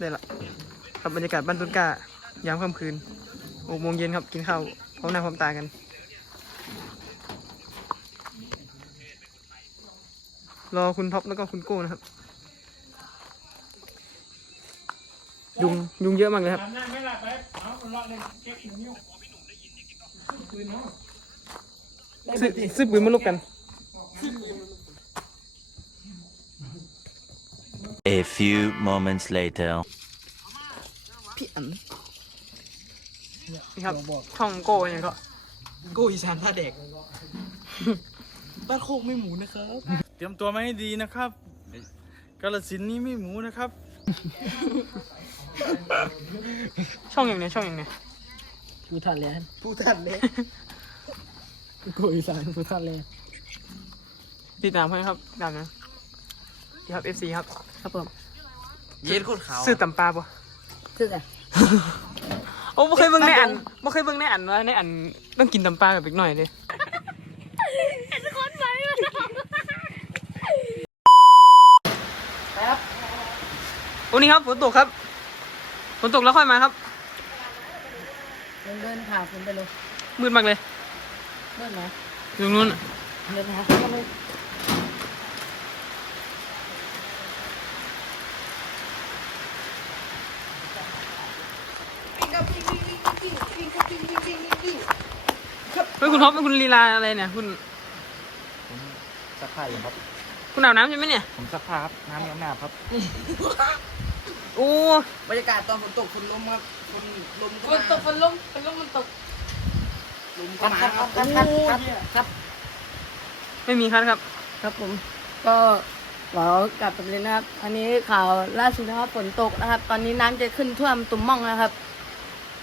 ได้ละครับบรรยากาศบ้านต้นกล้ายามค่ำคืนหกโมงเย็นครับกินข้าวพร้อมหน้าพร้อมตากัน รอคุณท็อปแล้วก็คุณโก้นะครับ ยุงยุงเยอะมากเลยครับน้ำไม่หลับไปเอาเลาะเลยเก็บอีกนิ้วปืนเนาะซื้อซื้อปืนมาลุกกัน A few moments later. พี่อันนี่ครับช่องโก้เนี่ยก็โก้อีสานท่าเด็กบ้านโคกไม่หมูนะครับ เตรียมตัวมาให้ดีนะครับกาลสินธุ์นี่ไม่หมูนะครับ ช่องอย่างเนี้ยช่องอย่างเนี้ยผู้ทันเลยผู้ทันเลยกูอีสานผู้ทันเลยติดตามเพื่อนครับตามนะนี่ครับ FC ครับ ครับผมเย็นคนขาวซื้อตำปลาปะคือไงโอ้ไม่เคยเบิ่งในอันไม่เคยเบิ่งในอันว่าในอันต้องกินตำปลากับอีกหน่อยเลยโอ้นี่ครับฝนตกครับฝนตกแล้วค่อยมาครับเดินเดินผ่านคุณไปเลยมืดมากเลยเดินนะอยู่ตรงนู้น เดินหาเขาก็ไม่ เฮ้ยคุณท็อปเป็นคุณลีลาอะไรเนี่ย คุณซักผ้าอยู่ครับ คุณอาบน้ำใช่ไหมเนี่ย ผมซักผ้าครับ น้ำยังหนาครับ โอ้บรรยากาศตอนฝนตกฝนลมครับฝนลมฝนตกฝนลมฝนลมมันตกลมก็มาครับครับ ครับครับครับ ไม่มีครับครับ ครับผม ก็ขอกลับไปเลยนะครับ อันนี้ข่าวล่าสุดนะครับฝนตกนะครับ ตอนนี้น้ำจะขึ้นท่วมตุ่มม่องนะครับ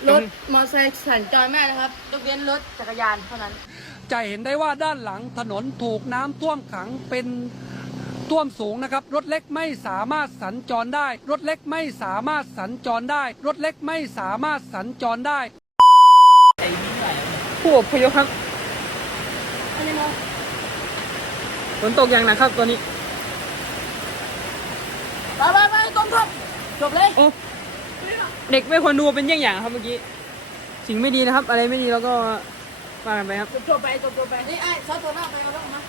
รถมอเตอร์ไซค์สัญจรไม่ได้นะครับยกเว้นรถจักรยานเท่านั้น จะเห็นได้ว่าด้านหลังถนนถูกน้ำท่วมขังเป็นท่วมสูงนะครับ รถเล็กไม่สามารถสัญจรได้ รถเล็กไม่สามารถสัญจรได้ รถเล็กไม่สามารถสัญจรได้ ผู้อพยพครับฝนตกอย่างหนักครับตอนนี้ ไปไปไปตรงครับจบเลย โอ้ เด็กไม่ควรดูเป็นเยี่ยงอย่างครับเมื่อกี้ สิ่งไม่ดีนะครับ อะไรไม่ดีเราก็ว่ากันไปครับจบจบไปจบจบไปนี่ไอ้ซอสตัวหน้าไปเอาแล้วมา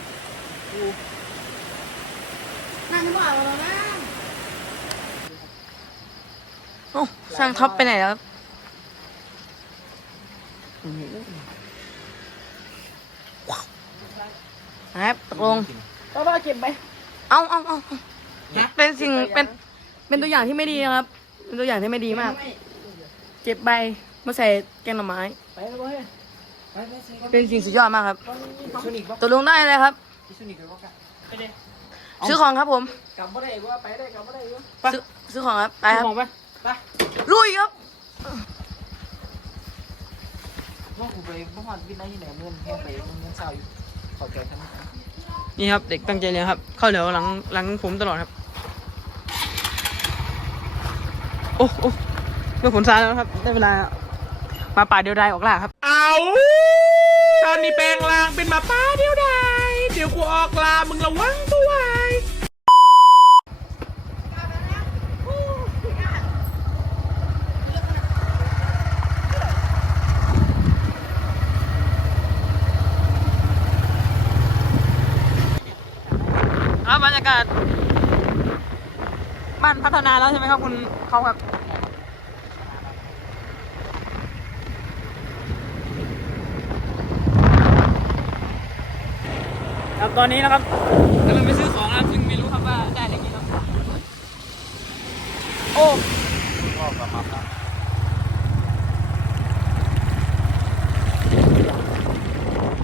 นั่งที่บ้านเรานะโอ้ช่างท็อปไปไหนแล้วครับครับตกลงป้าป้าเก็บไปเอาเอาเอาเอาเป็นสิ่งเป็นเป็นตัวอย่างที่ไม่ดีนะครับ เป็นตัวอย่างที่ไม่ดีมาก เก็บใบมาใส่แกงหน่อไม้เป็นสิ่งสุดยอดมากครับตกลงได้เลยครับซื้อของครับผมกลับมาได้ว่าไปได้กลับมาได้ว่าซื้อซื้อของครับไปครับมองไปลุยครับว่ากูไปเมื่อวานวินัยที่ไหนเมื่อแห้งไปเมื่อเช้าอยู่ขอแกทั้งนี้นี่ครับ เด็กตั้งใจเรียนครับ เข้าแถวหลังหลังผมตลอดครับ โอ้โอ้เมื่อฝนซาแล้วครับ ได้เวลามาป่าเดียวดายออกล่าครับ เอาตอนนี้แปลงร่างเป็นหมาป้าเดียวดายเดี๋ยวกูออกลามึงระวังตัวไว้ครับบรรยากาศบ้าน พัฒนาแล้วใช่ไหมครับคุณเขาครับครับตอนนี้นะครับกำลังไปซื้อของนะครับซึ่งไม่รู้ครับว่าได้อะไรกินครับโอ้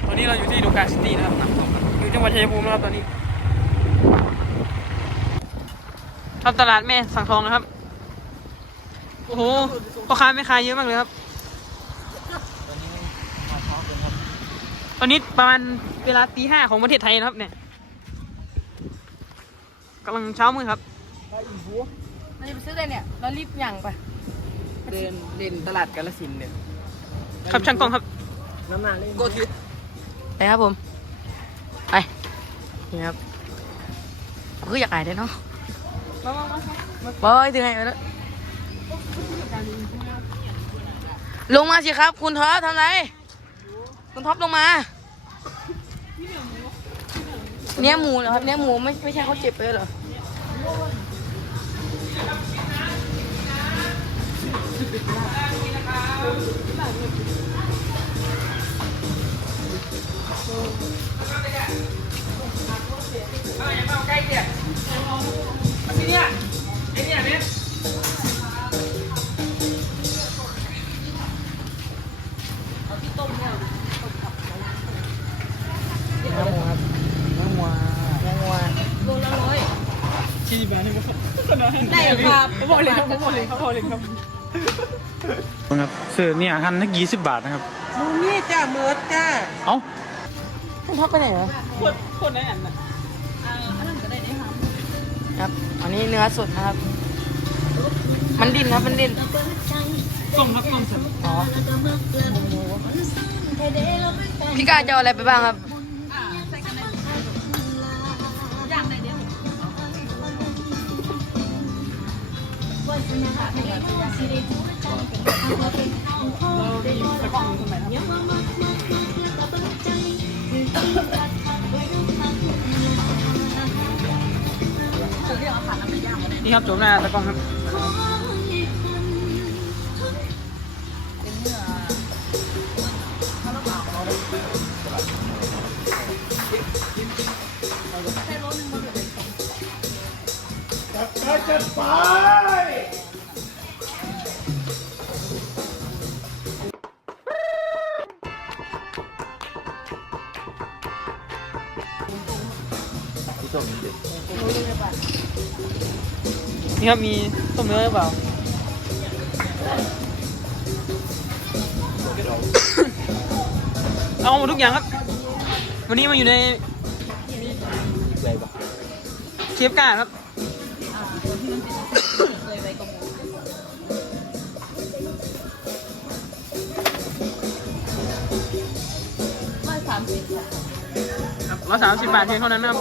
ตอนนี้เราอยู่ที่ดูการซิตี้นะครับอยู่จังหวัดชัยภูมินะครับตอนนี้ ครับตลาดแม่สังทองนะครับ โอ้โหพ่อค้าแม่ค้าเยอะมากเลยครับตอนนี้ประมาณเวลาตีห้าของประเทศไทยนะครับ เนี่ยกำลังเช้ามืดครับเราจะไปซื้ออะไรเนี่ย เรารีบย่างไปเดินเดินตลาดกาลสินธุ์เนี่ยครับช่างกล้องครับ น้ำหนาเล่นโกทีไปครับผม ไป นี่ครับคืออยากอายได้เนาะ มามามาบอยถึงไงแล้วลงมาสิครับ คุณท็อปทำไร คุณท็อปลงมา เนี่ยหมูเหรอครับ เนี่ยหมูไม่ไม่ใช่เขาเจ็บไปเหรอชี้มาให้ผม ได้ครับผมบอกเลยครับผมบอกเลยครับผมบอกเลยครับครับซื้อเนี่ยหันนักยี่สิบบาทนะครับมึงนี่จ้าเมิร์ดจ้าเอ้าคุณท็อปไปไหนเหรอคนคนนั้นน่ะครับ อันนี้เนื้อสดนะครับ มันดิ้นครับ มันดิ้นกล้องครับกล้องสดอ๋อพี่กายจะเอาอะไรไปบ้างครับ นี่ครับโจมหน้าตะกล้องครับจัดไป ครับ มีต้มเนื้อหรือเปล่าเอาหมดทุกอย่างครับ วันนี้มาอยู่ในเชฟก้าครับร้อยสามสิบบาทเพียงเท่านั้นนะครับ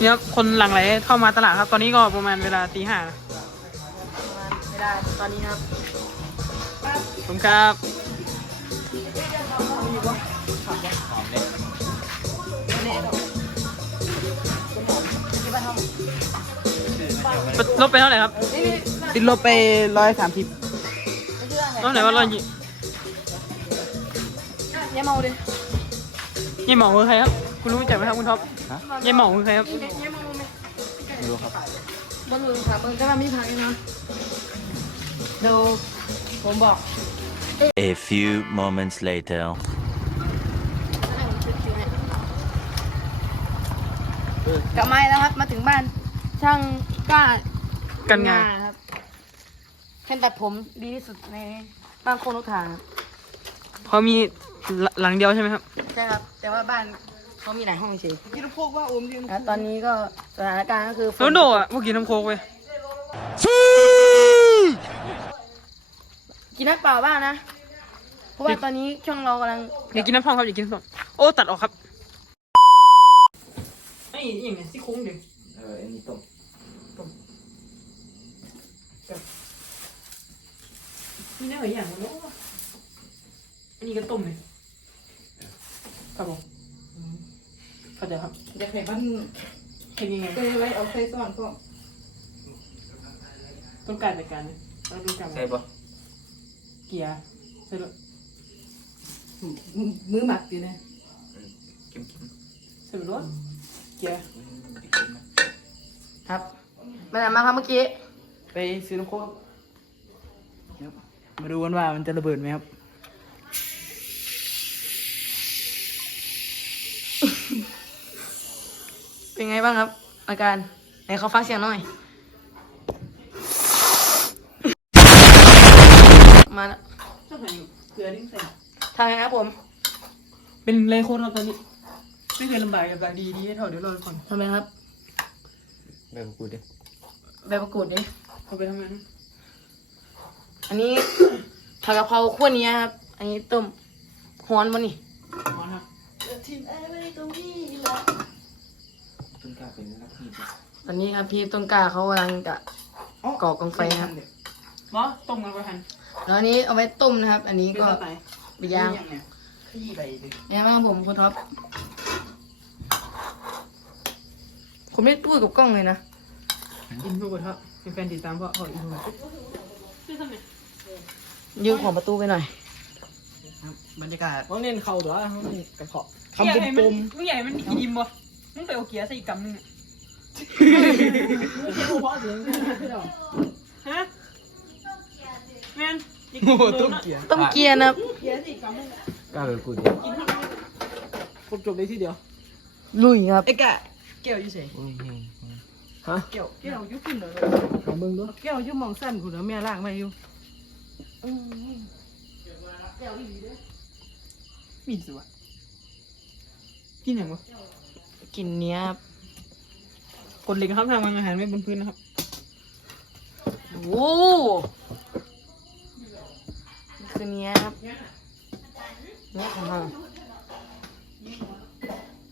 นี่ครับคนหลั่งไหลเข้ามาตลาดครับ ตอนนี้ก็ประมาณเวลาตีห้านะไม่ได้ตอนนี้ครับขอบคุณครับลบไปเท่าไหร่ครับ ติดลบไปร้อยสามสิบเท่าไหร่ว่าร้อยยี่เนี่ยเมาดิ ยี่เหมาคือใครครับ คุณรู้จักไหมครับคุณท็อปยี่เหมาคือใครครับเนี่ยเมาไหมไม่รู้ครับบอลลูนค่ะมันก็มีพักนะเดี๋ยวผมบอก A few moments later. กลับมาแล้วครับ มาถึงบ้าน ช่างกล้ากันงานครับเส้นตัดผมดีที่สุดในบ้านโคโนทางครับ เขามี หลังเดียวใช่ไหมครับ ใช่ครับ แต่ว่าบ้านเขามีหลายห้องเฉยกินพวกว่าอมดิๆตอนนี้ก็สถานการณ์ก็คือฝโรนลโดอะพวกกินน้ำโค้กไปกินน้ำเปล่าบ้างนะ เพราะว่าตอนนี้ช่องเรากำลังอย่ากินน้ำพองครับอย่ากินน้ำส้มโอ้ตัดออกครับไอ้ยังไงซี่โครงเด็กเอออันนี้ต้มมีเนื้ออย่างมันเนาะอันนี้ก็ต้มเลย ครับผมอืมเข้าใจครับอยากให้มันเห็นยังไง เตยไว้เอาใส่ซ่อนก็ต้นการจัดการเลยต้องต้นการใช่ปะเกียร์ใส่รถมือหมักอยู่นะกิมกิมใส่รถเกียร์ครับไปไหนมาครับเมื่อกี้ ไปซื้อน้ำโค้กครับมาดูกันว่ามันจะระเบิดไหมครับ เป็นไงบ้างครับ อาการไหนเขาฟังเสียงหน่อย มาแล้วต้องหาอยู่เกลือดิ้งใส่ทางไงครับผม เป็นไรโคนเราตอนนี้ ไม่เคยลำบากกับดีดีให้เท่าเดี๋ยวรอก่อนทำไมครับแบบกูดิใบมะกรูดนี่เขาไปทำงานอันนี้ผัดกะเพราขั้วเนี้ยครับ อันนี้ต้มฮ้อนวะนี่อ๋อครับต อนนี้ครับพี่ต้นกล้าเขากำลังจะก่อกองไฟนะครับบอต้มกันไปพันแล้วอันนี้เอาไว้ต้มนะครับ อันนี้เป็นก็สไตล์ไปย่างเนี่ยขยี้ไปดิเนี่ยบ้างผมคุณท็อปผมไม่ได้พูดกับกล้องเลยนะอินทูบครับเป็นแฟนติดตามเพราะเขาอินทูบยืมของประตูไปหน่อยครับบรรยากาศเขาเน้นเข่าตัวเขาเน้นกระเพาะคำเป็นปมมึงใหญ่มันกินอิ่มบ่ มึงไปเอาเกียร์ใส่อีกกำนึงอะฮะแมนโอ้โหต้มเกียร์ต้มเกียร์นะครับเกียร์ใส่อีกกำนึงอะกล้าเป็นกูดิกินทั้งนั้นครบจบเลยทีเดียวลุยครับไอ้กะแก้วอยู่เฉยฮะแก้วแก้วยุบขึ้นเลยของมึงด้วยแก้วยุบมองสั้นคุณแล้วแม่ล่างไม่อยู่มีสิวะกินอย่างวะ กินเนี้ยครับกดเหล็กครับทางวางอาหารไว้บนพื้นนะครับโอ้นี่คือเนี้ยครับเนี้ยของเรา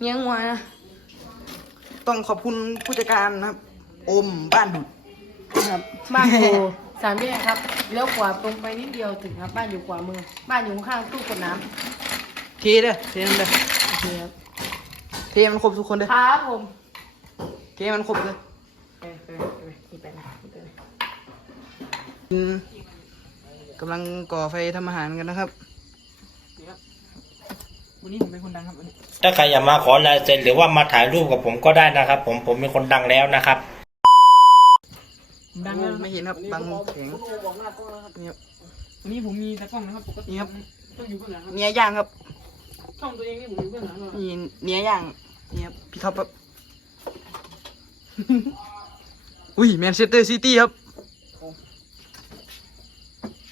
เนี้ยงวนะต้องขอบคุณผู้จัดการนะครับ อมบ้านบุตรครับบ้านอยู่สามแยกครับเลี้ยวขวาตรงไปนิดเดียวถึงครับ บ้านอยู่ขวามือ บ้านอยู่ข้างๆตู้กดน้เทเด้อเทมันเด้อำโอเคครับ เทมันครบทุกคนเด้อครับผมเทมันครบเลยไปไปไปนี่ไปนะนี่ไปนะอืมกำลังก่อไฟทำอาหารกันนะครับวันนี้ผมเป็นคนดังครับวันนี้ถ้าใครอยากมาขอลายเซ็นหรือว่ามาถ่ายรูปกับผมก็ได้นะครับ ผมผมเป็นคนดังแล้วนะครับ ผมดังแล้วไม่เห็นครับบังแข็งนี่ครับวันนี้ผมมีตากล้องนะครับปกตินี่ครับ ต้องอยู่เบื้องหลังครับ เนื้อย่างครับ ช่องตัวเองนี่ผมอยู่เบื้องหลังครับนี่เนื้อย่างนี่ครับพี่ท็อปครับ อุ้ยแมนเชสเตอร์ซิตี้ครับ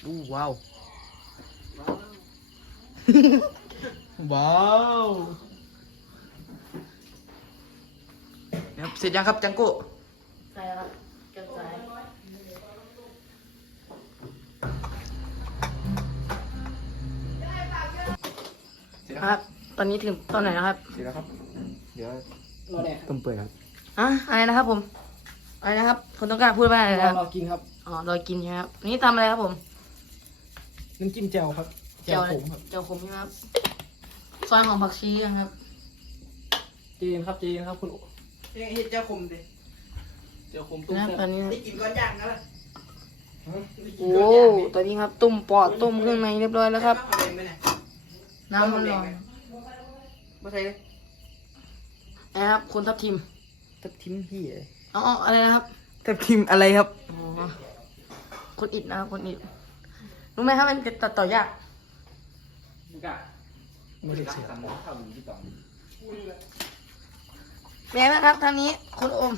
อู้ว้าวว้าวครับเสร็จยังครับจังโก้ ใช่ครับ ครับตอนนี้ถึงตอนไหนนะครับเสร็จแล้วครับ เดี๋ยวรอแดดต้มเปื่อยครับ อะอะไรนะครับผม อะไรนะครับคุณต้องการพูดว่าอะไรรอนะครับรอกินครับ อ๋อรอกินใช่ไหมครับอันนี้ทำอะไรครับผมน้ำจิ้มแจ่วครับแจ่วขมครับ เจียวขมใช่ไหมครับซอยของผักชีนะครับ เจนครับ เจนครับ คุณเฮ็ดเจ้าคมดิแจ่วขมตุ้มนะครับตแซ่อบนนี้ครับได้กินก้อนย่างนะล่ะโอ้ตอนนี้ครับ ต้มปอดต้มเครื่องในเรียบร้อยแล้วครับ เอาไปไหมเนี่ย น้ำมันร้อนมาใส่เลยนะครับคุณทับทิม ทับทิมพี่อ๋ออะไรนะครับ ทับทิมอะไรครับอ๋อคนอิดนะครับคนอิดรู้ไหมครับมันจะตัดต่อยากไม่ได้เสียเป็นไงบ้างครับทางนี้คุณโอม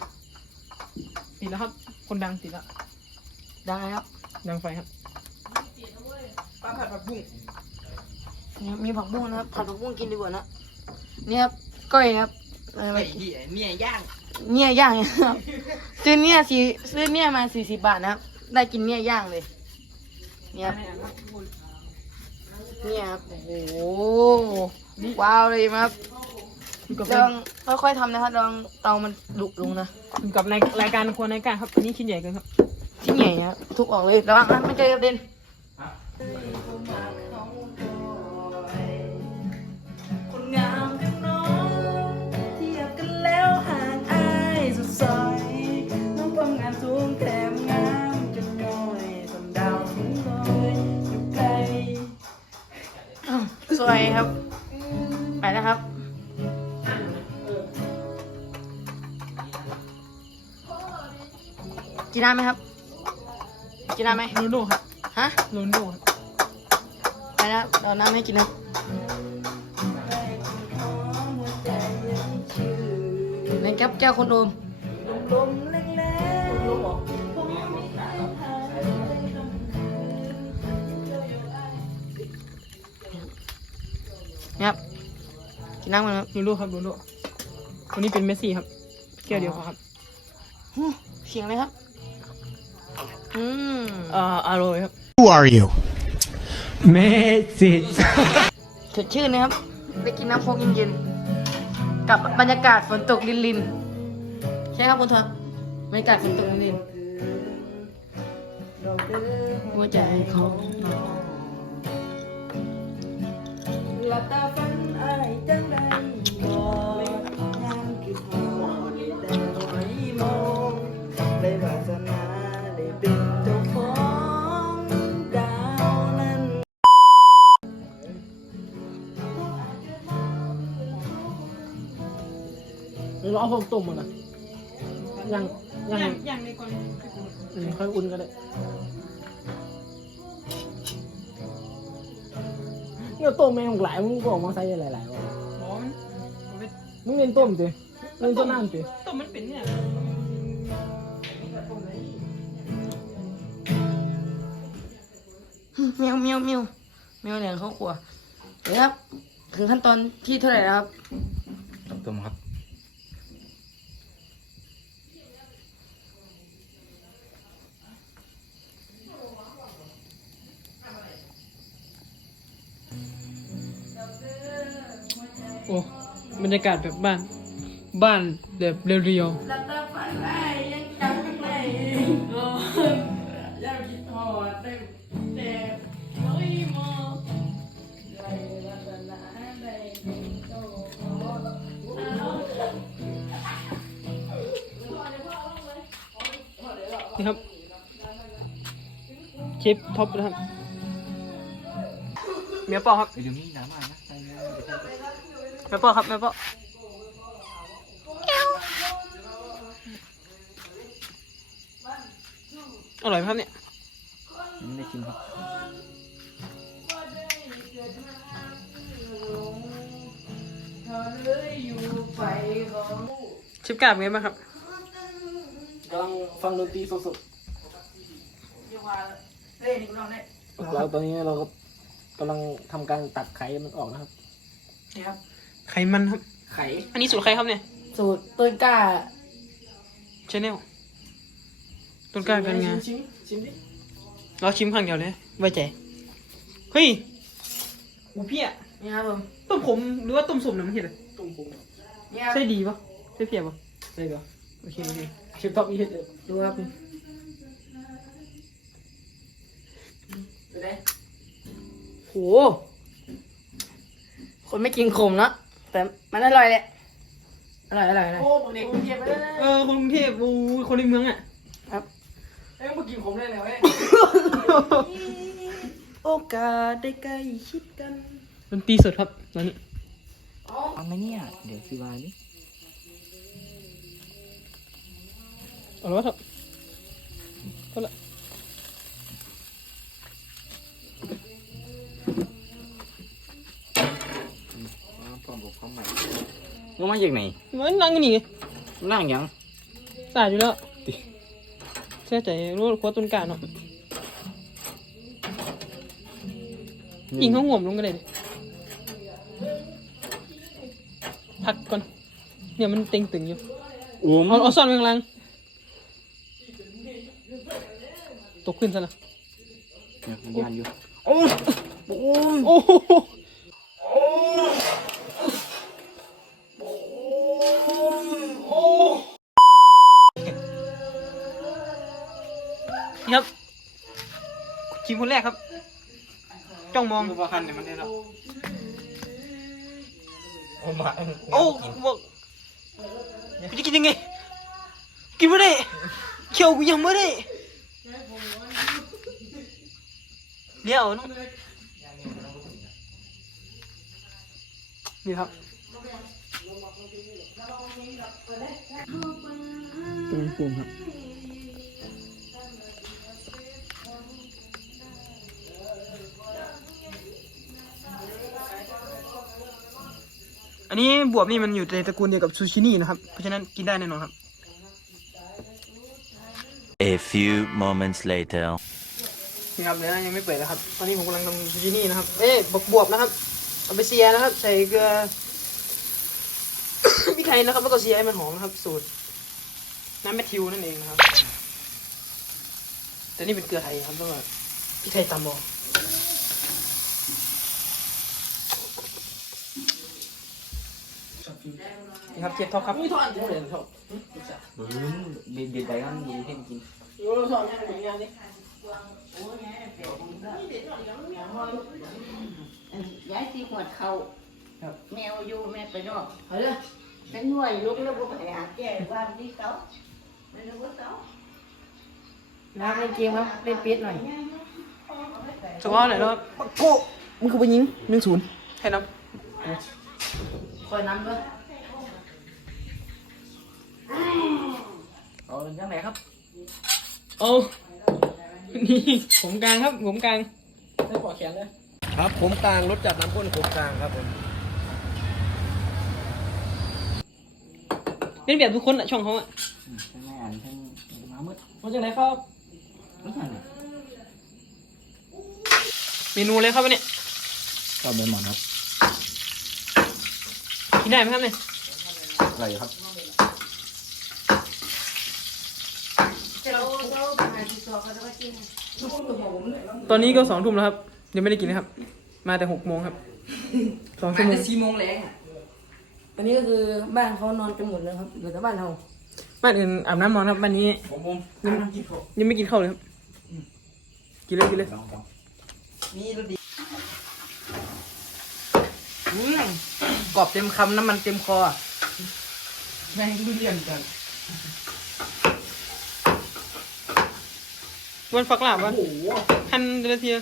ติดแล้วครับ คนดังติดแล้วดังไงครับ ดังไฟครับปลาผัดผักบุ้งเนี่ยมีผักบุ้งนะครับผัดผักบุ้งกินดีกว่านะเนี่ยครับก้อยครับอะไรไอ้วะเหี้ยเนี่ยย่างเนี่ยย่างนะครับซื้อเนี่ยสีซื้อเนี่ยมาสี่สิบบาทนะครับ ได้กินเนี่ยย่างเลย เนี่ยครับเนี่ยครับโอ้โหว้าวเลยครับอยู่กับลองค่อยๆทำนะครับลองเตามันดุลงนะอยู่กับรายรายการครัวรายการครับอันนี้ชิ้นใหญ่เกินครับที่ใหญ่ครับทุกออกเลยระวังนะไม่เจอกระเด็นคน อ้าวสวยครับ ไปแล้วครับกินน้ำไหมครับ กินน้ำไหมโรนลโดครับฮะโรนลโดครับไปแล้วเอาน้ำให้กินครับในแก้วแก้วคนโอมลมแรงๆ นี่ยครับ กินน้ำกันครับโรนลโดครับโรนลโดวันนี้เป็นเมสซี่ครับแก้วเดียวพอครับหูเสียงอะไรครับ อืมเอ่ออร่อยครับ Who are you Message สดชื่นนะครับ ได้กินน้ำโคกเย็นๆ กับบรรยากาศฝนตกลินลินๆใช่ครับคุณทอมบรรยากาศฝนตกลินลินๆหัวใจของน้องห ลับตาฝันอายจังใดบ่ยามคิดฮอดแต่ไว้มองได้วาสนาได้เป็นเจ้าของดาวนั้นเราเอาผมต้มมดนะยังยังอย่างในก่อนอืมค่อยอุ่นก็ได้ เนี่ยต้มแม่งหลายมึงก็ออกมาใส่หลายๆวะหมอมันมันเป็นมึงเล่นต้มสิเล่นต้นน้ำสิต้มมันเป็นเนี่ยเมียวเมียวเมียวเมียวเนี่ยเขาขวเดี๋ยวครับถึงขั้นตอนที่เท่าไหร่แล้วครับ ต้มครับ รรยากาศแบบบ้าน บ้านแบบเรียวหลับตาฝันได้ยังจำไม่ยังคิดหอดได้แต่เฮ้ยมไรลักษณะได้โตขอๆนี่ครับเชฟท็อปนะครับเมียปอครับ เดี๋ยวนี้หนามากนะ เมียปอครับเมียปออร่อยไหมครับเนี่ยไม่ได้กินครับเชฟกาบเป็นไงบ้างครับกำลังฟังดนตรีสดเล่นกูลองได้ๆแล้วตอนนี้เราก็กำลังทำการตัดไข่มันออกนะครับนะครับ ไขมันครับ ไข่อันนี้สูตรใครครับเนี่ยสูตรต้นกล้าชาแนลต้นกล้าเป็นไงชิมชิมดิเราชิมครั้งเดียวเลยไว้ใจเฮ้ยอูเพี้ยนี่ครับผมต้มขมหรือว่าต้มสุ่มเนี่ยมันเห็นอะไรต้มผมนี่ครับใช่ดีปะใช่เพี้ยปะใช่เหรอโอเคโอเคเชฟท็อปอีเฮ็ดเลยดูครับไปไหนโหคนไม่กินขมเนอะ แต่มันอร่อยแหละอร่อยอร่อยอร่อยโอ้บอกเด็กกรุงเทพไปแล้วนะเออคนกรุงเทพโอ้ยคนในเมืองอะเอ้ยมากินผมได้แล้วเว้ยโอกาสได้ใกล้ชิดกันดนตรีสดครับตอนนี้เอาไหมเนี่ย เดี๋ยวสิวายนี่เอาละครับก็ละ พร้อมกับพร้อมใหม่ว่ามาจากไหนมันนั่งกันนี่ไงนั่งยังตายอยู่แล้วเชื่อใจรู้ว่าครัวต้นกล้าเนาะยิงเขาห่วมลงกันเลยดิพักก่อน เนี่ยมันเต็งตึงอยู่โอ้มเอาเอาซ่อนไว้ข้างล่างตกขึ้นซะนะยานอยู่ โอ้โอ้โอ้โห นี่ครับทีมคนแรกครับ จ้องมองดูว่าคันเนี่ยมันได้แล้วโอ้มาโอ้บอกกูจะกินยังไง กินไม่ได้เคี้ยวกูยังไม่ได้เดี๋ยวน้องนี่ครับ ตัวนี้ปรุงครับอันนี้บวบนี่มันอยู่ในตระกูลเดียวกับซูชินี่นะครับ เพราะฉะนั้นกินได้แน่นอนครับ A few moments later. นี่ครับเนื้อยังไม่เปิดนะครับ ตอนนี้ผมกำลังทำซูชินี่นะครับ เอ๊ะบวบบวบนะครับ เอาไปเซียนะครับ ใส่เกลือพริกไท ยนะครับแล้วก็เซียให้มันหอมนะครับ สูตรน้ำแมทธิวนั่นเองนะครับ แต่นี่เป็นเกลือไทยครับแล้วก็พริกไทยตำบอนี่ครับเจ็บท็อปครับนี่ทอดกูเลยทอดบินบินไปกันบินให้กินโอ้ทอดยังไงยังนี่ย้ายที่หัวเขาแมวอยู่แม่ไปนอกเอาเลย เป็นหน่วยลุกแล้วก็ไปหาแก้ความที่เขาไม่รู้ว่าเขาน้ำเล่นเกมครับเล่นปิดหน่อยสกอร์ไหนอยนะครับโก้มึงคือไปยิงหนึ่งศูนย์ให้นับคอยน้ำด้วยเอายังไงครับโอ้นี่ผมกลางครับผมกลางได้ปอกแขนเลยครับผมกลางรถจับน้ำข้นผมกลางครับผม เล่นแบบทุกคนอะช่องเขาอะแม่อ่านทั้งมามืดมาจากไหนครับไม่ใช่ไหมเมนูอะไรครับวะเนี่ยก็เป็นหมอนครับกินได้ไหมครับเนี่ยอะไรครับตอนนี้ก็สองทุ่มแล้วครับยังไม่ได้กินนะครับ มาแต่หกโมงครับสองชั่วโมงสี่โมงแรงต อนนี้ก็คือบ้านเขานอนกันหมดแล้วครับเหลือแต่บ้านเราบ้านอื่นอาบน้ำนอนครับบ้านนี้ ผมผมยังยังไม่กินข้าวเลยครับ กินเลยกินเลยลองลองมีรถดีอืมกรอบเต็มคำน้ำมันเต็มคออะแม่งดูเลี่ยนกันวันฟักหลาบวะโอ้โหทันเดือนเทีย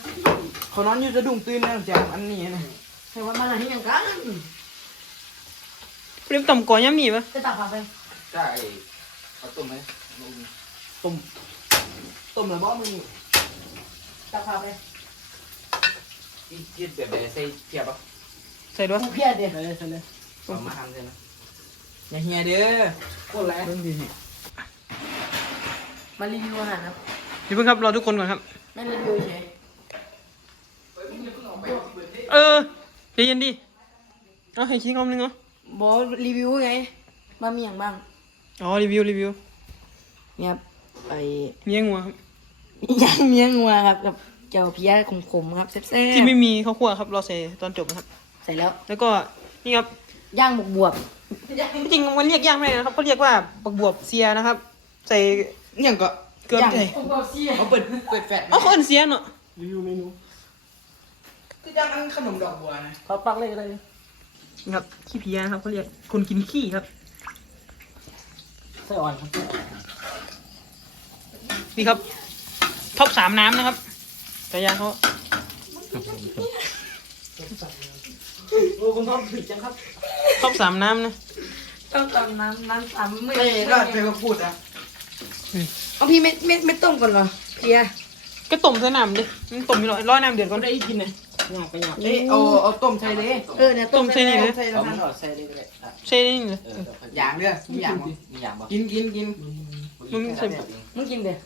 เขานอนอยู่จะดุ่งตื่นแล้วจากอันนี้นะให้ว่ามาไหนอย่างกัน เรียมต่ำก่อนย่ำหนีปะจะตักผักไปใช่เอาต้มไหมต้มต้มหรือบ่มึงตักผักไปอีกยืดแบบใส่เทียบปะใส่ด้วยกูเพี้ยเดียวใส่เลยใส่เลยเอามาทำใช่ไหมอย่าเฮียเด้อโคตรแรงมารีวิวอาหารครับเดี๋ยวเพิ่งครับรอทุกคนก่อนครับไม่รีวิวเฉยเออใจเย็นดิเอาให้ชี้คำนึงเหรอ บอกรีวิวไงมามีอย่างบ้างอ๋อรีวิวรีวิวเนี่ยครับไอเมียงัวครับย่างเมียงัวครับกับเจ้าเพี้ยขมๆครับแซ่บที่ไม่มีข้าวคั่วครับรอใส่ตอนจบนะครับ ๆใส่แล้วแล้วก็นี่ครับย่างบวบบวบจริงๆมันเรียกย่างไม่ได้นะครับเขาเรียกว่าบักบวบเซียนะครับ ใส่เนี่ยก็เกลือใส่เขาเปิดเปิดแฟลชอ๋อเขาเอินเซียเนาะคือจังอันขนมดอกบัวนะ เขาปักเลยเลยนี่ ครับขี้เพี้ยนะครับเขาเรียกคนกินขี้ครับใส่อ่อนครับนี่ครับท็อปสามน้ำนะครับแต่ยางเขาโอ้คุณพ่อผิดจังครับท็อปสามน้ำนะต้องตำน้ำน้ำตำไม่ไม่รอดไปมาพูดอะเอาพี่ไม่ไม่ไม่ต้มก่อนเหรอเพี้ยก็ต้มใส่น้ำดิมันต้มอยู่ร้อยร้อยน้ำเดือดก่อนได้กินเลย หยาบไปหยาบเอ้ยเอาเอาต้มใส่เลยเออเนี่ยต้มใส่นี่เลยใส่แล้วท่านหอดใส่เลยก็ได้ใช่นี่เลยอย่างเด้อมีอย่างบ่มีอย่างปะกินกินกินมึงใส่มึงกินเดี๋ยว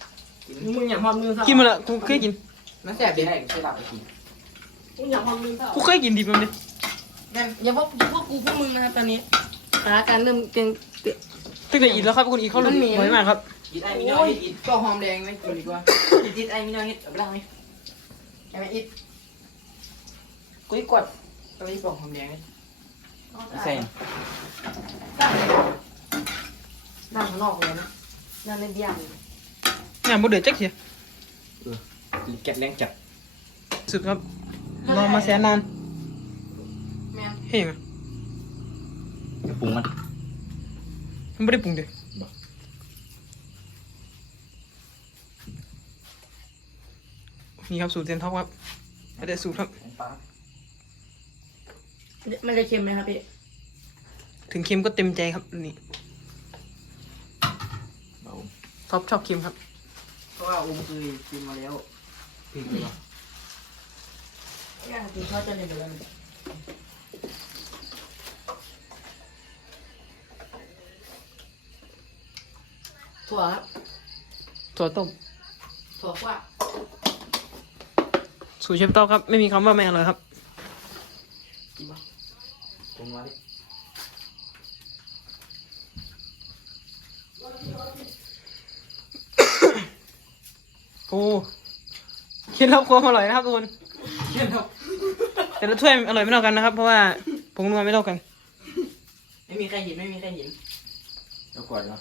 มึงอย่างความมือซะกินมาละกูเคยกินนั่นแสบเดี๋ดิยวให้ใช้หลับไปกินมึงอยากความมึงเปล่ากูเคยกินดิบมันดินั่นอย่าพวกพวกกูพวกมึงนะครับตอนนี้สถานการณ์เริ่มเกรงตือนตั้อีกแล้วครับคุณอีกเขาหลุดมันหน่อยมากครับกินไอ้มีน้อยกินก็หอมแดงไม่กินดีกว่ากินติดไอ้มีน้อยเฮ็ดเอาไปล้างไหมไอ้ไม่อิด กุ้ยกดตัวนี้บอกหอมแดงเลยใส่นั่งข้างนอกเลยนะนั่งเล่นเบียร์เลยเนี่ยบ่เดือดจักเสียแกะแรงจับสุดครับรอมาแสนนานแม่งเฮ้ยยังไงจะปรุงมันมันไม่ได้ปรุงเด้นี่ครับสูตรเซนท็อปครับไม่ได้สูตรครับปลา มันจะเค็มไหมครับพี่ ถึงเค็มก็เต็มใจครับนี่เบาท็อปชอบเค็มครับเพราะว่าอุ้มเคยกินมาแล้วพริกดีกว่าย่างกินข้าวจะในเดือนถั่วครับถั่วต้มถั่วกว่า สูตรเชฟต๊อกครับ ไม่มีคำว่าไม่อร่อยครับ ปรุงมาดิโอ้เคล็ดลับความอร่อยนะครับทุกคนแต่ละถ้วยอร่อยไม่เท่ากันนะครับ เพราะว่าผงนัวไม่เท่ากัน ไม่มีมีใครเห็นไม่มีใครเห็นเจ้าก่อนเนาะ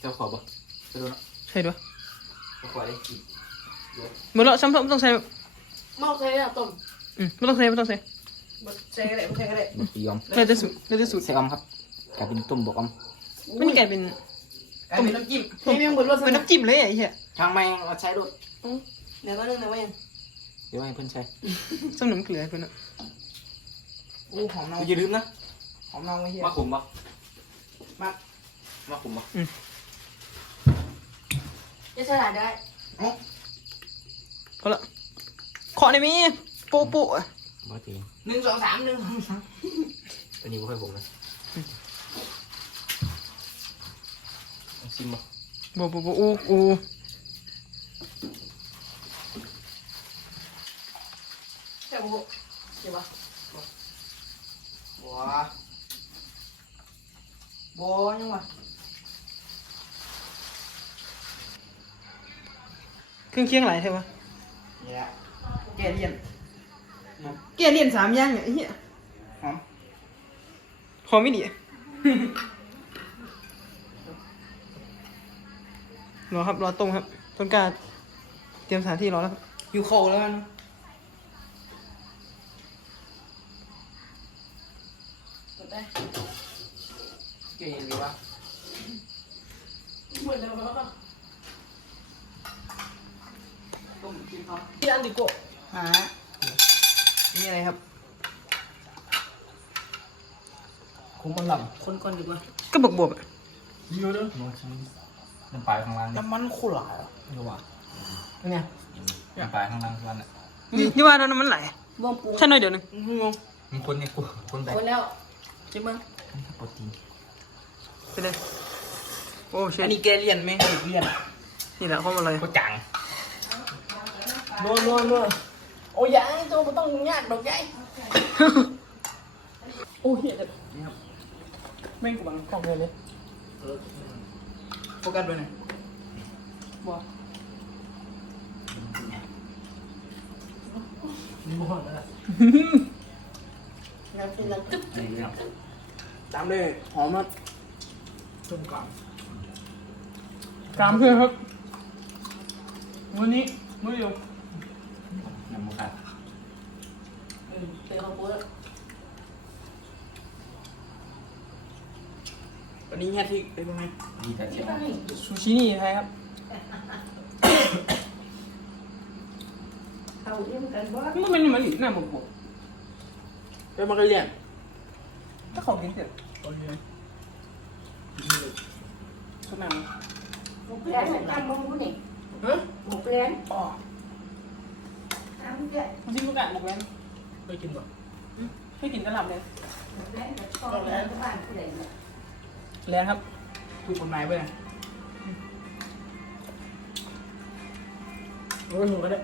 เจ้าขอบ่ไปดูเนาะใช่ด้วยเจ้าขอได้กินหมดแล้วซ้ำๆไม่ต้องใส่หม้อใส่อะต้มอืมไม่ต้องใส่ไม่ต้องใส่ ใช่ก็ได้ไม่ใช่ก็ได้บะปีออมเราจะสูตรเราจะสูตรใส่ออมครับกลายเป็นต้มบกออมไม่ได้กลายเป็นกลายเป็นน้ำจิ้มให้แม่งบนรถเป็นน้ำจิ้มเลยไอ้เหี้ยช่างแม่งเอาใช้รถเดี๋ยวก็เรื่องเดี๋ยวก็ยังเดี๋ยวให้เพิ่นใช้ส้มน้ำเกลือเพื่อนอะโอ้หอมเน่าอย่าลืมนะหอมเน่าไอ้เหี้ยมาขุมบ่มามาขุมบ่จะสลัดได้ พอละขอได้ไหมโป๊ะโป๊ะอะ บ่จริงหนึ่งสองสามหนึ่งสองสามตัวนี้บ่ค่อยผมนะเอาซิมบ่โป๊ะโป๊ะโป๊ะอู้อู้ใช่ปุ๊ใช่ปะบัวบัวยังวะเครื่องเคียงหลายใช่ปะเนี่ยแกเลียน แกเลียนสามอย่างเนี่ยไอ้เหี้ยหอมหอมไม่ดี รอครับ รอต้มครับ ต้นกล้าเตรียมสถานที่รอแล้วครับ อยู่โคแล้วกันเก่งดีวะหมดแล้วก็ต้มกินครับพี่อันดิโกะหา นี่อะไรครับคุ้มมันหลังคนก่อนดีกว่าก็บวกบวกๆอะเยอะเด้อน้ำปลายข้างล่างนี่น้ำมันขุ่นหลายอะก็ว่าเนี่ยน้ำปลายข้างล่างทุกวันน่ะนี่ว่าน้ำมันไหลบ่มปรุงแค่หน่อยเดี๋ยวหนึงงงมันคนเนี่ยกูคนแบบคนแล้วใช่ไหมนี่ครับโปรตีนไปเลยโอ้เชอันนนี้แกเลียนไหมเด็กเลียนนี่แหละข้อมาเลยก็จังนัวนัวนัว โอ้ยยังตัวมันต้องยากดอกใหญ่โอ้เหี้ยจะแม่งกูบังกล้องเลยเลยโฟกัสไปหน่อยบัวบัวนั่นแหละน้ำกินน้ำตึ๊บนี่เรื่องตามเลยหอมมากต้มกลางกรามเพื่อนครับวันนี้มื้อเดียว น้ำมันกัดเดี๋ยวเขาพูดวันนี้แค่ที่เป็นไงดีแต่เชียวซูชินี่ไทยครับเอาเรื่องกันบ่มันเป็นมันหลีหน้าบวกบวกเป็นมันก็เลียนถ้าเขากินเสร็จโอเคก็นั่งหมูแปลนเหมือนกันบ่รู้นี่ฮะหมูแปลนอ๋อ น้ำเยอะจริงๆก็กัดหมกแว้นเคยกินป่ะให้กินตลับเลยหมูแปลนกับข้าวแล้วบ้านผู้ใดเนี่ยแรงครับ ถูกกฎหมายไปเลยโอ้ยหนูก็ได้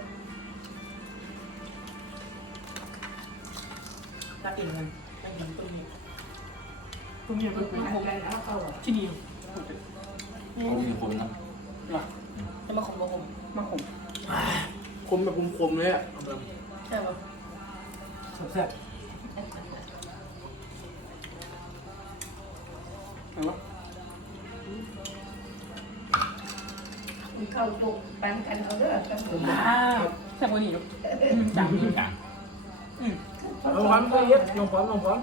ตัดติ่งกันตัดติ่งต้นนี้ต้นนี้เป็นมันกันเอาเข้าที่ดีคนมีคนนะหรอให้มาคมมาคมมาขม คมแบบคมๆเลยอะใช่ป่ะแซ่บไหนวะมีเข้าตุกปันกันเอาเด้อกันๆว้าวแซ่บกว่านี้อยู่จังจังลงพร้อมก็เย็บลงพร้อมลงพร้อม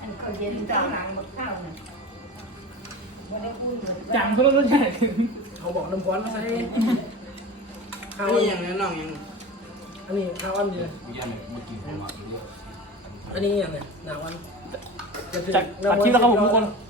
อันเขาเย็นตาหลังหมดข้าวน่ะบ่ได้พูดเลยจางเขาต้องรสชาติเขาบอกน้ำพร้อมมาใส่ ข้าวอย่างนี้น้องยังอันนี้ข้าวอันนี้กูยังเมื่อกี้ผมมาเยอะอันนี้อย่างเนี้ยหนาวันจากตัดคลิปแล้วครับผมทุกคนเ